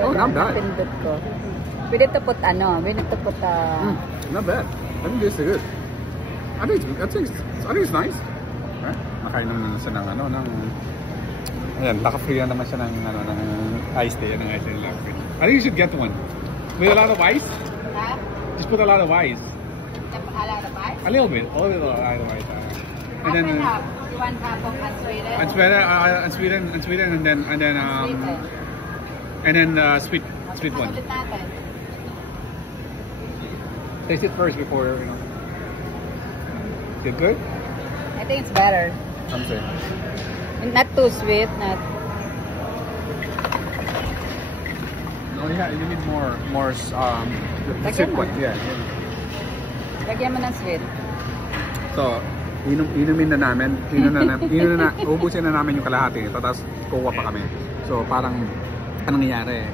Oh, not bad. Napindot ko. We need to put ano, we need to put Not bad. I think this is good. I think it's nice. Right? Nakainom na siya ng ano, ng ayan, naka-free na naman siya ng ano, ng ice tea, ng ice tea lang. I think you should get one. With a lot of ice? Huh? Just put a lot of ice. A lot of ice? A little bit of ice. And then half. You want half of unsweetened? unsweetened, and then sweet one. Ulit natin. Taste it first before, you know. Is it good? I think it's better. I'm saying. Not too sweet, not... No, yeah, you need more the sweet one. Yeah. Lagyan mo ng sweet. So, inumin na namin, ubusin na namin yung kalahati, tapos kuha pa kami. So, parang, anong nangyari,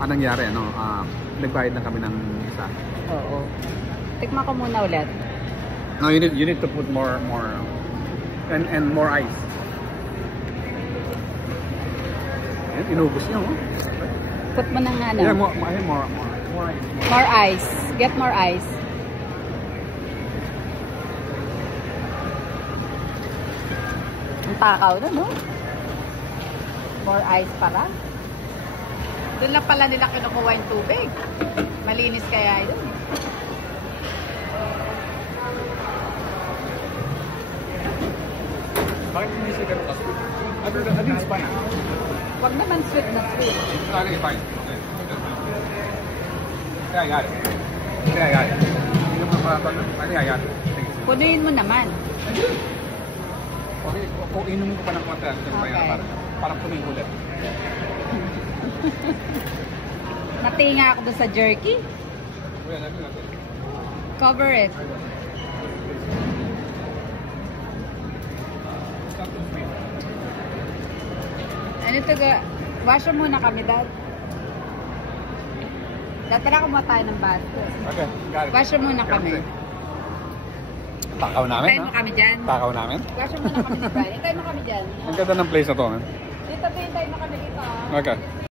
ano, nagbayad lang kami ng isa. Oo. Tikman ko muna ulit. No, you need to put more, and more ice. Yan, inubos niya, oh. Put mo ng ano? Yeah, more ice. More ice. Get more ice. Ang takaw na, no? More ice para. Doon lang pala nila kinukuha yung tubig. Malinis kaya yun. Bakit hindi siya ganun ka-sweet? I think it's fine. Wag naman sweet na sweet. I think it's fine. Okay. Yeah, I got it. Yeah, I got it. I think I got it. Punuin mo naman. Okay, kung inumin ko pa ng konti, Okay. parang punuin ulit. Natinga ako doon sa jerky. Well, natin. Cover it. Ano to ga? Wash muna kami, Dad. Dad, tara kumuha tayo ng baso. Okay, got it. Wash muna kami. Takaw namin, Hintayin mo kami dyan. Takaw namin? Wash muna kami, Dad. Hintayin mo kami dyan. Ang ganda ng place na to, man. Dito, hintayin mo kami dito. Okay.